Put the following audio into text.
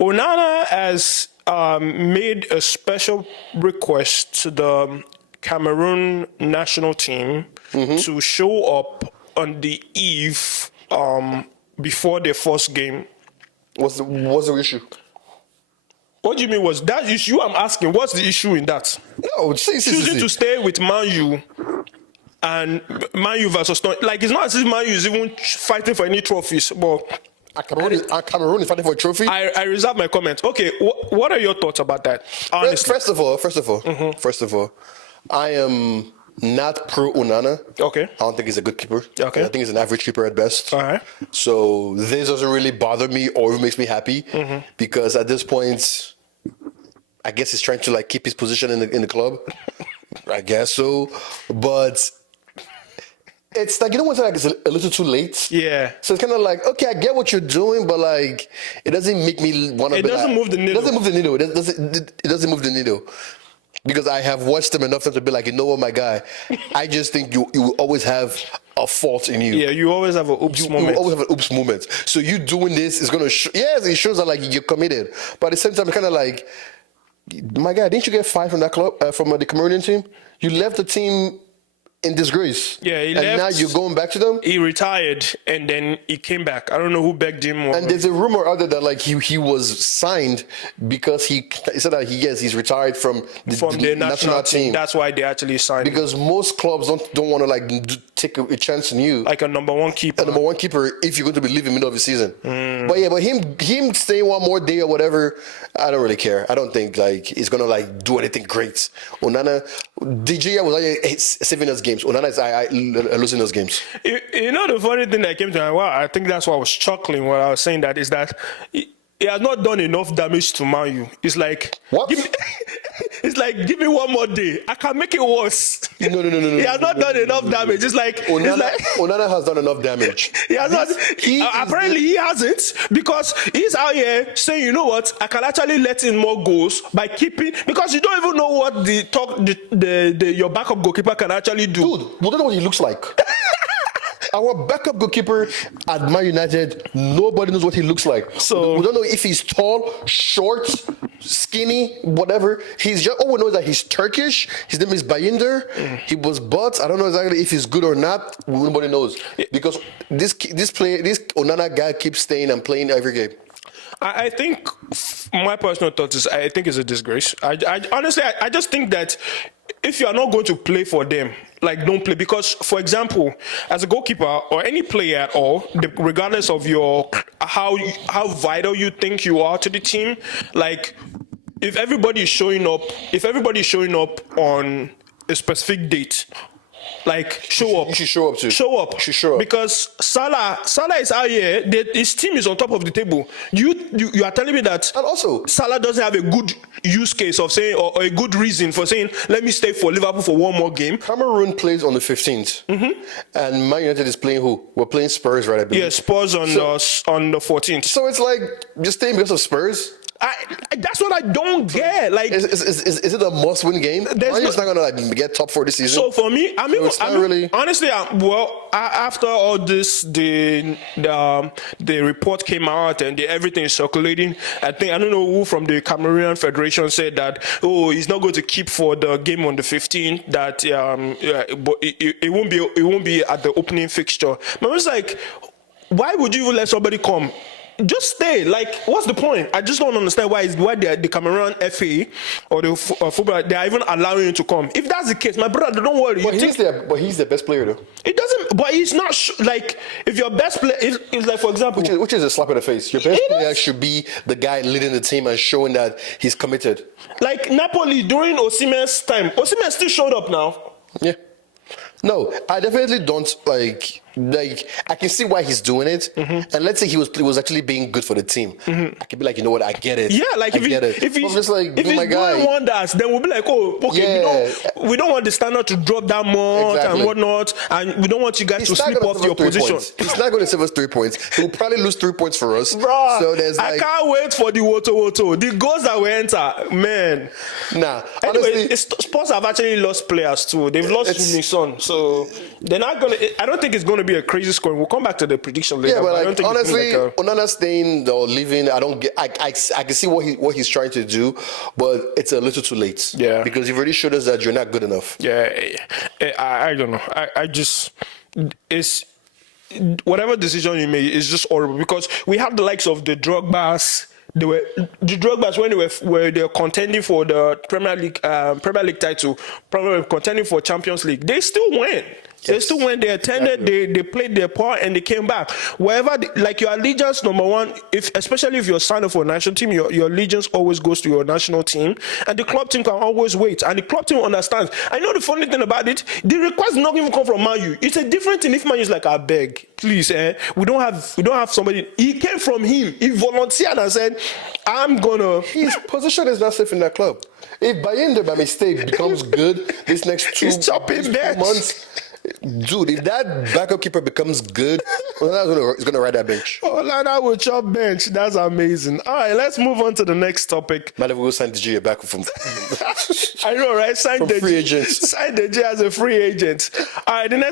Onana has made a special request to the Cameroon national team to show up on the eve before the first game. What's the issue? What do you mean? Was that issue? I'm asking. What's the issue in that? No, choosing to stay with Man U and Man U versus like it's not as if Man U is even fighting for any trophies, but. Cameroon is fighting for a trophy. I reserve my comments. Okay, what are your thoughts about that? Honestly. First of all, I am not pro Onana. Okay. I don't think he's a good keeper. Okay. I think he's an average keeper at best. All right. So this doesn't really bother me or it makes me happy because at this point, I guess he's trying to like keep his position in the club. I guess so, but. It's like, you know, when it's a little too late. Yeah. So it's kind of like, okay, I get what you're doing, but like, it doesn't make me want to. It doesn't move the needle. It doesn't move the needle. It doesn't move the needle. Because I have watched him enough to be like, you know what, my guy, I just think you will always have a fault in you. Yeah, you always have an oops moment. You always have an oops moment. So you doing this is going to, yes, it shows that like you're committed. But at the same time, it's kind of like, my guy, didn't you get fired from that club, from the Cameroonian team? You left the team in disgrace. Yeah, he left. left. And now you're going back to them? He retired and then he came back. I don't know who begged him. And there's a rumor out there that like he was signed because he said that he's retired from the national team. That's why they actually signed because him. Most clubs don't want to like take a chance on you. Like a number one keeper. A number one keeper if you're going to be leaving middle of the season. But him staying one more day or whatever, I don't really care. I don't think like he's going to like do anything great. Onana, DJ was like saving us games. Onana is losing those games. You know the funny thing that came to my mind, I think that's why I was chuckling when I was saying that is that he has not done enough damage to Man U. It's like what? Give me one more day. I can make it worse. No. He has not done enough damage. It's like Onana has done enough damage. He has not. Apparently, he hasn't because he's out here saying, you know what? I can actually let in more goals by keeping because you don't even know what your backup goalkeeper can actually do. Dude, we don't know what he looks like. Our backup goalkeeper at Man United, nobody knows what he looks like. So we don't know if he's tall, short, skinny, whatever. He's just all we know is that he's Turkish. His name is Bayinder. He was but I don't know exactly if he's good or not. Nobody knows because this Onana guy keeps staying and playing every game. I think my personal thought is I think it's a disgrace. I honestly just think that if you are not going to play for them, like don't play because, for example, as a goalkeeper or any player at all, regardless of your how vital you think you are to the team, like if everybody is showing up on a specific date. Like show up. You should show up too. Show up. You should show up. Because Salah is out here. His team is on top of the table. You are telling me that. And also, Salah doesn't have a good use case of saying or a good reason for saying let me stay for Liverpool for one more game. Cameroon plays on the 15th, and Man United is playing who? We're playing Spurs, right? I believe. Yeah, Spurs on the 14th. So it's like just staying because of Spurs. That's what I don't get. Like, is it a must-win game? Man U's not gonna like get top 4 this season. So for me, really... honestly, after all this, the report came out and everything is circulating. I don't know who from the Cameroonian Federation said that he's not going to keep for the game on the 15th. That but it won't be at the opening fixture. But I was like, why would you even let somebody come? Just stay. Like, what's the point? I just don't understand why the Cameroon FA or the football they are even allowing him to come. If that's the case, my brother, don't worry. But he's the best player though. It doesn't. But he's not like if your best player is like, for example, which is a slap in the face. Your best player should be the guy leading the team and showing that he's committed. Like Napoli during Osimhen's time, Osimhen still showed up now. Yeah. No, I definitely don't like. I can see why he's doing it, and let's say he was actually being good for the team. I could be like, you know what, I get it. Yeah, like if he's just like, if he's doing wonders, then we'll be like, oh, okay, we don't want the standard to drop that much and whatnot, and we don't want you guys to slip off your position. He's not going to save us 3 points. He'll probably lose 3 points for us. Bruh, so there's I can't wait for the woto. The goals that will enter, man. Nah, anyway, Spurs have actually lost players too. They've lost Son, so they're not gonna. I don't think it's going to be a crazy score. We'll come back to the prediction later. Yeah, but I don't like, think it's honestly, gonna be like Onana staying or leaving, I don't get. I can see what he's trying to do, but it's a little too late. Yeah. because you've already showed us that you're not good enough. I don't know. I just it's whatever decision you made is just horrible because we have the likes of the Drogbas. They were the Drogbas when they were contending for the Premier League title, probably contending for Champions League. They still went. They still went. They attended. Exactly. They played their part and they came back. Wherever, like your allegiance, number one, especially if you're signed up for a national team, your allegiance always goes to your national team, and the club team can always wait, and the club team understands. I know the funny thing about it, the request not even come from Man U. It's a different thing if Man U is like, I beg, please, we don't have somebody. He came from him. He volunteered and said, I'm gonna. His position is not safe in that club. If Bayende by mistake becomes good this next two months. Dude, if that backup keeper becomes good, he's gonna ride that bench. Onana will chop bench. That's amazing. All right, let's move on to the next topic. Might have go sign DJ back from. I know, right? Sign from free agents. Sign DJ as a free agent. All right, the next